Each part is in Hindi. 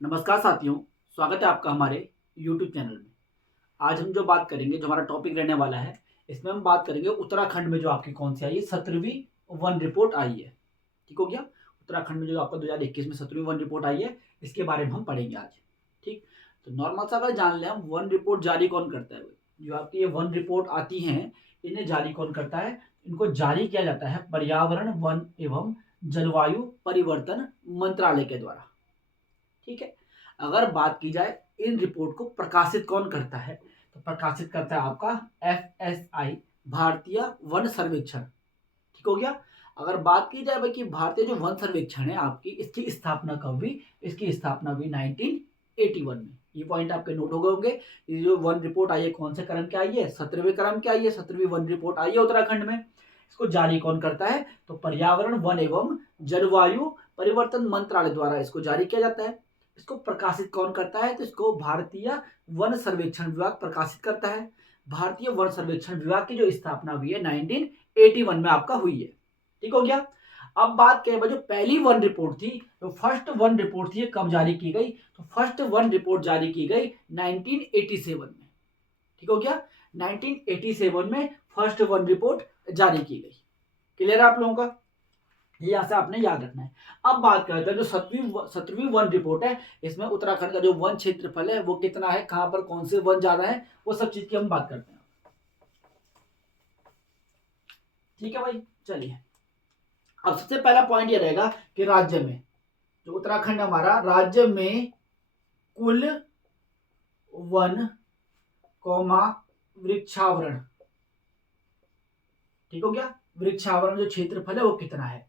नमस्कार साथियों, स्वागत है आपका हमारे YouTube चैनल में। आज हम जो बात करेंगे, जो हमारा टॉपिक रहने वाला है, इसमें हम बात करेंगे उत्तराखंड में जो आपकी कौन सी आई है 17वीं वन रिपोर्ट आई है। ठीक हो गया? उत्तराखंड में जो आपका 2021 में 17वीं वन रिपोर्ट आई है, इसके बारे में हम पढ़ेंगे आज। ठीक, तो नॉर्मल सा अगर जान लें हम, वन रिपोर्ट जारी कौन करता है? जो आपकी ये वन रिपोर्ट आती हैं, इन्हें जारी कौन करता है? इनको जारी किया जाता है पर्यावरण, वन एवं जलवायु परिवर्तन मंत्रालय के द्वारा। ठीक है, अगर बात की जाए इन रिपोर्ट को प्रकाशित कौन करता है, तो प्रकाशित करता है आपका FSI, भारतीय वन सर्वेक्षण। ठीक हो गया? अगर बात की जाए भाई कि भारतीय जो वन सर्वेक्षण है आपकी, इसकी स्थापना कब हुई? इसकी स्थापना हुई 1981 में। ये पॉइंट आपके नोट हो गए होंगे। ये जो वन रिपोर्ट आई है कौन से क्रम के आई है? 17वें क्रम के आई है। 17वीं वन रिपोर्ट आई है उत्तराखंड में। इसको जारी कौन करता है? तो पर्यावरण, वन एवं जलवायु परिवर्तन मंत्रालय द्वारा इसको जारी किया जाता है। इसको प्रकाशित कौन करता है? तो इसको भारतीय वन सर्वेक्षण विभाग प्रकाशित करता है। भारतीय वन सर्वेक्षण विभाग की जो स्थापना हुई है 1981 में आपका हुई है। ठीक हो गया? अब बात करें जो पहली वन रिपोर्ट थी, तो फर्स्ट वन रिपोर्ट थी, कब जारी की गई? तो फर्स्ट वन रिपोर्ट जारी की गई 1987 में। ठीक हो गया? 1987 में फर्स्ट वन रिपोर्ट जारी की गई। क्लियर है आप लोगों का? ये यहां से आपने याद रखना है। अब बात करते हैं जो 17वीं वन रिपोर्ट है, इसमें उत्तराखंड का जो वन क्षेत्रफल है वो कितना है, कहां पर कौन से वन ज्यादा है, वो सब चीज की हम बात करते हैं। ठीक है भाई, चलिए। अब सबसे पहला पॉइंट ये रहेगा कि राज्य में, जो उत्तराखंड हमारा राज्य में कुल वन कौमा वृक्षावरण, ठीक हो गया, वृक्षावरण जो क्षेत्रफल है वो कितना है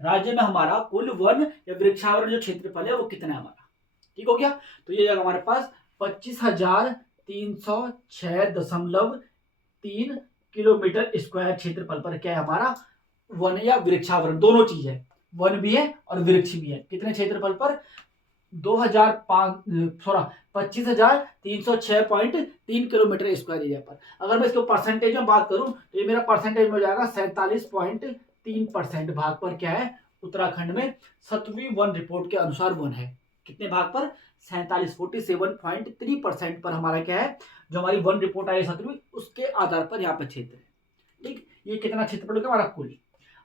राज्य में हमारा, कुल वन या वृक्षावरण जो क्षेत्रफल है वो कितना है हमारा। ठीक हो गया? तो ये जाएगा हमारे पास 25,306.3 किलोमीटर स्क्वायर क्षेत्रफल पर क्या है हमारा, वन या वृक्षावरण, दोनों चीज है, वन भी है और वृक्ष भी है। कितने क्षेत्रफल पर? 25,306.3 किलोमीटर स्क्वायर एरिया पर। अगर मैं इसको परसेंटेज में बात करूं तो ये मेरा परसेंटेज में हो जाएगा 47.3% भाग पर क्या है उत्तराखंड में 7वीं वन रिपोर्ट के अनुसार वन है। कितने भाग पर? 47 पर हमारा क्या है, जो हमारी वन रिपोर्ट आई 7वीं, उसके आधार पर यहाँ पर क्षेत्र है। ठीक, ये कितना क्षेत्रफल होगा हमारा कुल।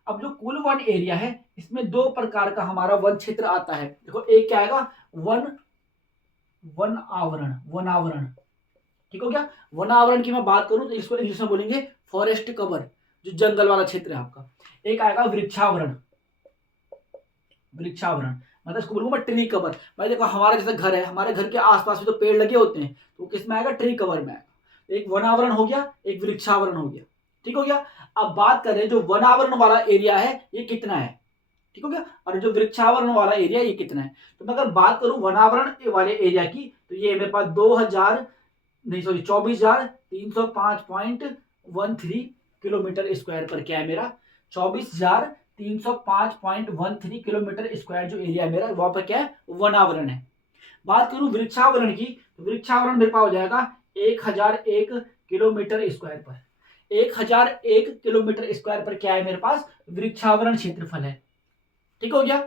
अब जो कुल वन एरिया है, इसमें दो प्रकार का हमारा वन क्षेत्र आता है। देखो, एक क्या आएगा, वन वन आवरण, वन आवरण। ठीक हो गया? वन आवरण की मैं बात करूं तो इसको इंग्लिश में बोलेंगे फॉरेस्ट कवर, जो जंगल वाला क्षेत्र है आपका। एक आएगा वृक्षावरण, वृक्षावरण मतलब इसको बोलूंगा मैं ट्री कवर। भाई देखो, हमारा जैसे घर है, हमारे घर के आसपास भी तो पेड़ लगे होते हैं, तो किस में आएगा? ट्री कवर में आएगा। एक वनावरण हो गया, एक वृक्षावरण हो गया। ठीक हो गया? अब बात करें जो वनावरण वाला एरिया है ये कितना है, ठीक हो गया, और जो वृक्षावरण वाला एरिया ये कितना है। तो मैं अगर बात करूं वनावरण वाले एरिया की, तो ये मेरे पास 24,305.13 किलोमीटर स्क्वायर पर क्या है मेरा, 24,305.13 किलोमीटर स्क्वायर जो एरिया है मेरा, वहां पर क्या है, वनावरण है। बात करूं वृक्षावरण की, तो वृक्षावरण मेरे पास हो जाएगा 1,001 किलोमीटर स्क्वायर पर। 1,001 किलोमीटर स्क्वायर पर क्या है मेरे पास, वृक्षावरण क्षेत्रफल है। ठीक हो गया?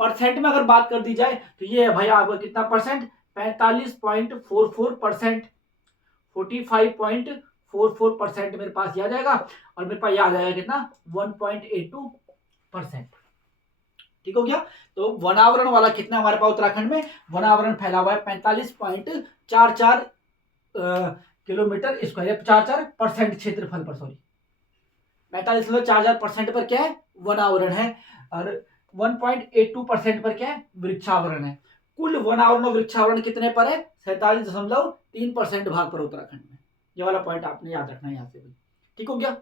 परसेंट में अगर बात कर दी जाए तो ये है भाई आपका कितना परसेंट, 45.44%, 45.44% मेरे पास याद आएगा, और मेरे पास याद आएगा कितना, 1.82%। ठीक हो गया? तो वनावरण वाला कितना हमारे पास उत्तराखंड में, वनावरण फैला हुआ है 45.44 किलोमीटर स्क्वायर, 44% क्षेत्रफल पर, सॉरी 45.44% पर क्या है, वनावरण है, और 1.82% पर क्या है, वृक्षावरण है। कुल वनावरण और वृक्षावरण कितने पर है? 47.3% भाग पर उत्तराखंड में। ये वाला पॉइंट आपने याद रखना है यहाँ से भी। ठीक हो गया?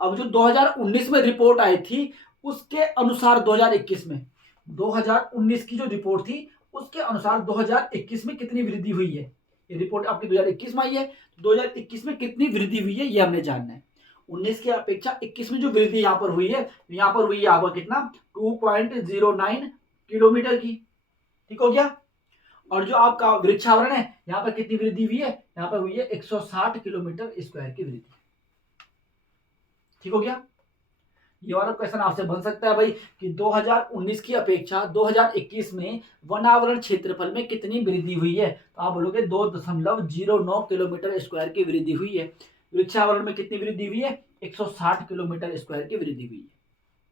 अब जो 2019 में रिपोर्ट आई थी उसके अनुसार 2019 की जो रिपोर्ट थी उसके अनुसार 2021 में कितनी वृद्धि हुई है, ये रिपोर्ट आपकी 2021 में आई है, 2021 में कितनी वृद्धि हुई है ये हमने जानना है। 19 की अपेक्षा 21 में जो वृद्धि यहाँ पर हुई है, यहाँ पर हुई है आपका कितना, 2.09 किलोमीटर की। ठीक हो गया? और जो आपका वृक्षावरण है यहाँ पर कितनी वृद्धि हुई है, यहाँ पर हुई है 160 किलोमीटर स्क्वायर की वृद्धि। ठीक हो गया? ये वाला क्वेश्चन आपसे बन सकता है भाई कि 2019 की अपेक्षा 2021 में वनावरण क्षेत्रफल में कितनी वृद्धि हुई है, तो आप बोलोगे 2.09 किलोमीटर स्क्वायर की वृद्धि हुई है। वृक्षावरण में कितनी वृद्धि हुई है, 160 किलोमीटर स्क्वायर की वृद्धि हुई है।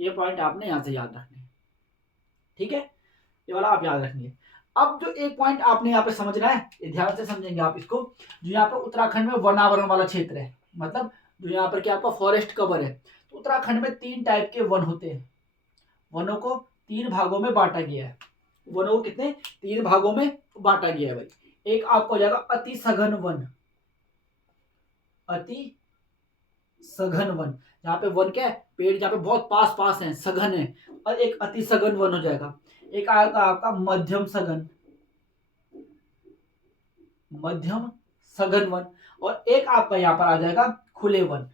ये पॉइंट आपने यहां से याद रखने हैं, ठीक है, ये वाला आप याद रखेंगे। अब जो एक पॉइंट आपने यहाँ पे समझना है, ये ध्यान से समझेंगे आप इसको, जो यहाँ पे उत्तराखंड में वनावरण वाला क्षेत्र है, मतलब जो यहाँ पर क्या आपका फॉरेस्ट कवर है, तो उत्तराखंड में 3 टाइप के वन होते हैं। वनों को 3 भागों में बांटा गया है। वनों को कितने 3 भागों में बांटा गया है भाई। एक आपको हो जाएगा अति सघन वन, अति सघन वन, जहाँ पे वन क्या है, पेड़ जहाँ पे बहुत पास पास है, सघन है, और एक अति सघन वन हो जाएगा। एक आएगा आपका मध्यम सघन, मध्यम सघन वन, और एक आपका यहां पर आ जाएगा खुले वन,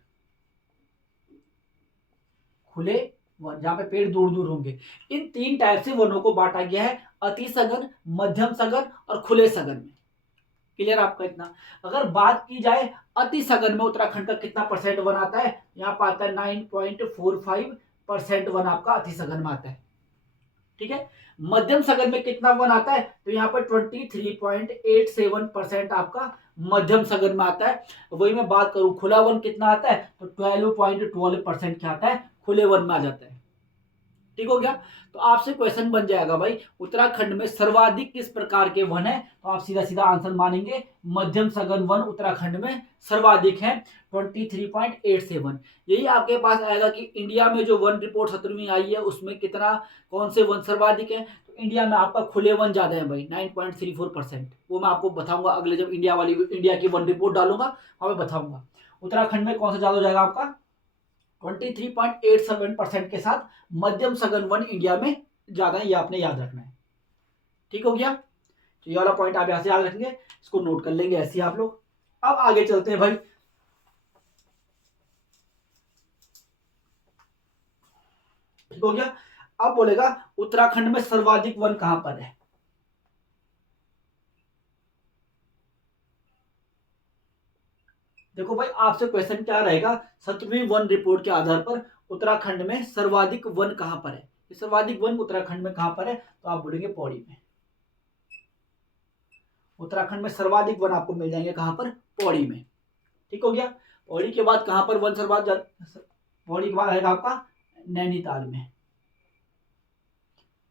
खुले वन, जहां पे पेड़ दूर दूर होंगे। इन 3 टाइप से वनों को बांटा गया है, अति सघन, मध्यम सघन और खुले सघन में। क्लियर आपका इतना। अगर बात की जाए अति सघन में उत्तराखंड का कितना परसेंट वन आता है, यहाँ पर आता है 9.45% वन आपका अति सघन में आता है, ठीक है। मध्यम सघन में कितना वन आता है, तो यहाँ पर 23.87% आपका मध्यम सघन में आता है। वही मैं बात करूं खुला वन कितना आता है, तो 12.12% क्या आता है, खुले वन में आ जाता है, ठीक हो गया। तो आपसे क्वेश्चन बन जाएगा भाई उत्तराखंड में सर्वाधिक किस प्रकार के वन है, तो आप सीधा सीधा आंसर मानेंगे मध्यम सघन वन उत्तराखंड में सर्वाधिक है, 23.87। यही आपके पास आएगा कि इंडिया में जो वन रिपोर्ट 17वीं आई है उसमें कितना, कौन से वन सर्वाधिक है, तो इंडिया में आपका खुले वन ज्यादा है भाई, 9.34%। वो मैं आपको बताऊंगा अगले, जब इंडिया की वन रिपोर्ट डालूंगा वहां मैं बताऊंगा। उत्तराखंड में कौन सा ज्यादा हो जाएगा आपका, 23.87% के साथ मध्यम सघन वन इंडिया में ज्यादा है, ये आपने याद रखना है, ठीक हो गया। तो ये वाला पॉइंट आप यहां से याद रखेंगे, इसको नोट कर लेंगे ऐसे आप लोग। अब आगे चलते हैं भाई, ठीक हो गया। अब बोलेगा उत्तराखंड में सर्वाधिक वन कहां पर है। देखो भाई आपसे क्वेश्चन क्या रहेगा, 17वीं वन रिपोर्ट के आधार पर उत्तराखंड में सर्वाधिक वन कहां पर है, सर्वाधिक वन उत्तराखंड में कहां पर है, तो आप बोलेंगे पौड़ी में। उत्तराखंड में सर्वाधिक वन आपको मिल जाएंगे कहां पर, पौड़ी में, ठीक हो गया। पौड़ी के बाद कहां पर वन सर्वाधिक, पौड़ी के बाद आएगा आपका नैनीताल में।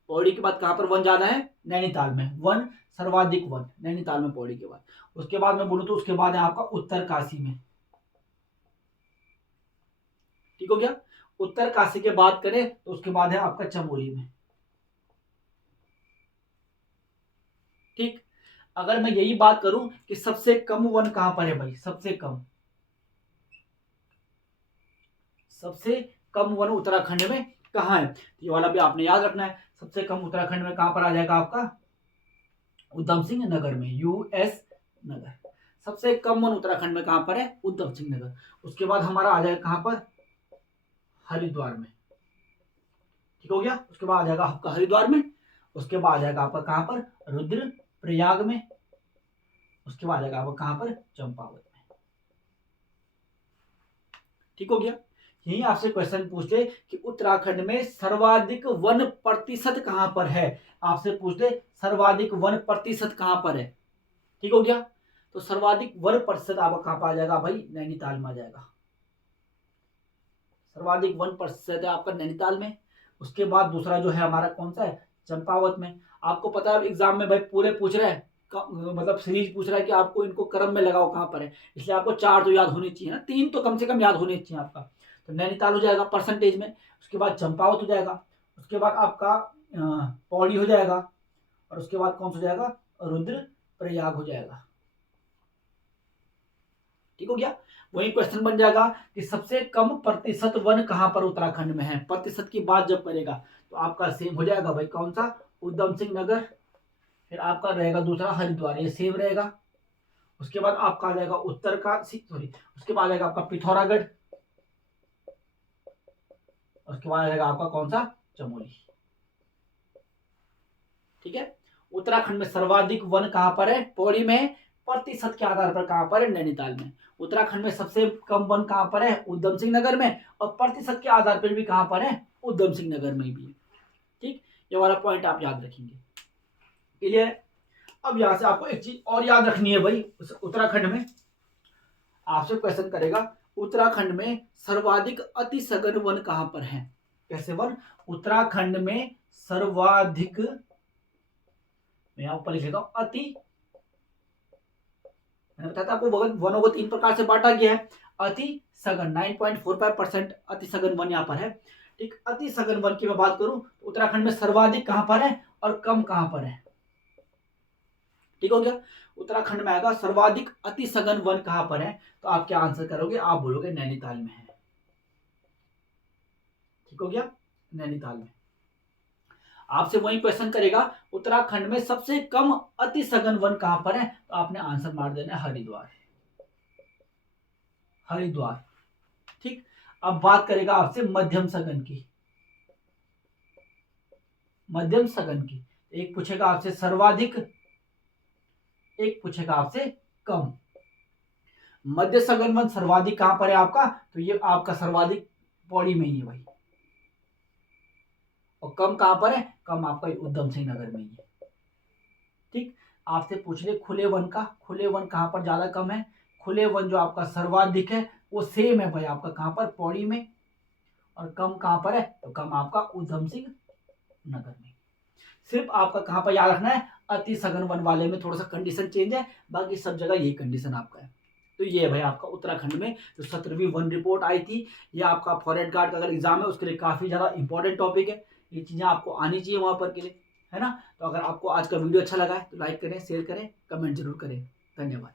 पौड़ी के बाद कहां पर वन ज्यादा है, नैनीताल में वन सर्वाधिक वन, नैनीताल में पौड़ी के बाद। उसके बाद मैं बोलूं तो उसके बाद है आपका उत्तरकाशी में, ठीक हो गया। उत्तरकाशी के बात करें तो उसके बाद है आपका चमोली में, ठीक। अगर मैं यही बात करूं कि सबसे कम वन कहां पर है भाई, सबसे कम, सबसे कम वन उत्तराखंड में कहां है, ये वाला भी आपने याद रखना है। सबसे कम उत्तराखंड में कहां पर आ जाएगा आपका, उधम सिंह नगर में, यूएस नगर। सबसे कम वन उत्तराखंड में कहां पर है, उधम सिंह नगर। उसके बाद हमारा आ जाएगा कहां पर, हरिद्वार में, ठीक हो गया। उसके बाद आ जाएगा आपका हरिद्वार में। उसके बाद आ जाएगा आपका कहां पर, रुद्रप्रयाग में। उसके बाद आ जाएगा आपका कहां पर, चंपावत में, ठीक हो गया। यही आपसे क्वेश्चन पूछ ले कि उत्तराखंड में सर्वाधिक वन प्रतिशत कहां पर है, आपसे पूछ ले सर्वाधिक वन प्रतिशत कहां पर है, ठीक हो गया। तो सर्वाधिक वन प्रतिशत आपका कहां पर आ जाएगा भाई, नैनीताल में आ जाएगा। सर्वाधिक वन प्रतिशत है आपका नैनीताल में। उसके बाद दूसरा जो है हमारा कौन सा है, चंपावत में। आपको पता है एग्जाम में भाई पूरे पूछ रहे हैं, मतलब सीरीज पूछ रहा है कि आपको इनको क्रम में लगाओ कहां पर है, इसलिए आपको 4 तो याद होने चाहिए ना, 3 तो कम से कम याद होने चाहिए आपका। तो नैनीताल हो जाएगा परसेंटेज में। उसके बाद चंपावत हो जाएगा। उसके बाद आपका पौड़ी हो जाएगा। और उसके बाद कौन सा हो जाएगा, रुद्रप्रयाग हो जाएगा, ठीक हो गया। वही क्वेश्चन बन जाएगा कि सबसे कम प्रतिशत वन कहां पर उत्तराखंड में है, प्रतिशत की बात जब करेगा तो आपका सेम हो जाएगा भाई, कौन सा, उधम सिंह नगर। फिर आपका रहेगा दूसरा हरिद्वार, ये सेम रहेगा। उसके बाद आपका आ जाएगा उत्तरकाशी, सॉरी, उसके बाद आ जाएगा आपका पिथौरागढ़। उसके बाद आ जाएगा आपका कौन सा, चमोली, ठीक है। उत्तराखंड में सर्वाधिक वन कहां पर है, पौड़ी में, प्रतिशत के आधार पर कहां पर है? नैनीताल में। उत्तराखंड में सबसे कम वन कहां पर है? उधम सिंह नगर में। और प्रतिशत के आधार पर भी कहां पर है? उधम सिंह नगर में भी है। ठीक, ये वाला पॉइंट आप याद रखेंगे। क्लियर? अब यहां से आपको एक चीज और याद रखनी है भाई, उत्तराखंड में आपसे क्वेश्चन करेगा, उत्तराखंड में सर्वाधिक अति सघन वन कहां पर है? कैसे वन? उत्तराखंड में सर्वाधिक, मैं यहां ऊपर लिख लेता हूं, मैंने बताया था आपको वनों को 3 प्रकार से बांटा गया है। अति सघन 9.45% अति सघन वन यहाँ पर है। ठीक, अति सघन वन की मैं बात करूं तो उत्तराखंड में सर्वाधिक कहां पर है और कम कहां पर है? ठीक हो गया, उत्तराखंड में आएगा सर्वाधिक अति सघन वन कहां पर है, तो आप क्या आंसर करोगे? आप बोलोगे नैनीताल में है। ठीक हो गया, नैनीताल में। आपसे वही क्वेश्चन करेगा, उत्तराखंड में सबसे कम अति सघन वन कहां पर है, तो आपने आंसर मार देना है हरिद्वार। हरिद्वार। ठीक, अब बात करेगा आपसे मध्यम सघन की। मध्यम सघन की एक पूछेगा आपसे सर्वाधिक, एक पूछेगा आपसे कम। मध्य सघन वन सर्वाधिक कहां पर है आपका? तो ये आपका सर्वाधिक पौड़ी में ही है भाई। और कम कहां पर है? कम आपका उधम सिंह नगर में ही है। ठीक, आपसे पूछ ले खुले वन का, खुले वन कहां पर ज्यादा कम है? खुले वन जो आपका सर्वाधिक है वो सेम है भाई आपका कहां पर? पौड़ी में। और कम कहां पर है? तो कम आपका उधम सिंह नगर में। सिर्फ आपका कहां पर याद रखना है, अति सघन वन वाले में थोड़ा सा कंडीशन चेंज है, बाकी सब जगह यही कंडीशन आपका है। तो ये है भाई आपका उत्तराखंड में जो 17वीं वन रिपोर्ट आई थी, ये आपका फॉरेस्ट गार्ड का अगर एग्जाम है उसके लिए काफी ज्यादा इंपॉर्टेंट टॉपिक है। ये चीजें आपको आनी चाहिए वहां पर के लिए, है ना। तो अगर आपको आज का वीडियो अच्छा लगा है तो लाइक करें, शेयर करें, कमेंट जरूर करें। धन्यवाद।